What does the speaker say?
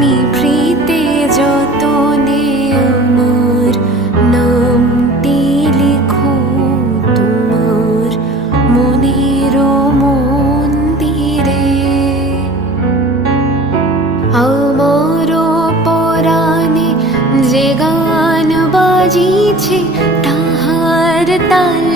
নিভৃতে যতনে আমার নামটি লিখো তোমার মনের মন্দিরে। আমার পরাণে যে গান বাজিছে তাহার তাল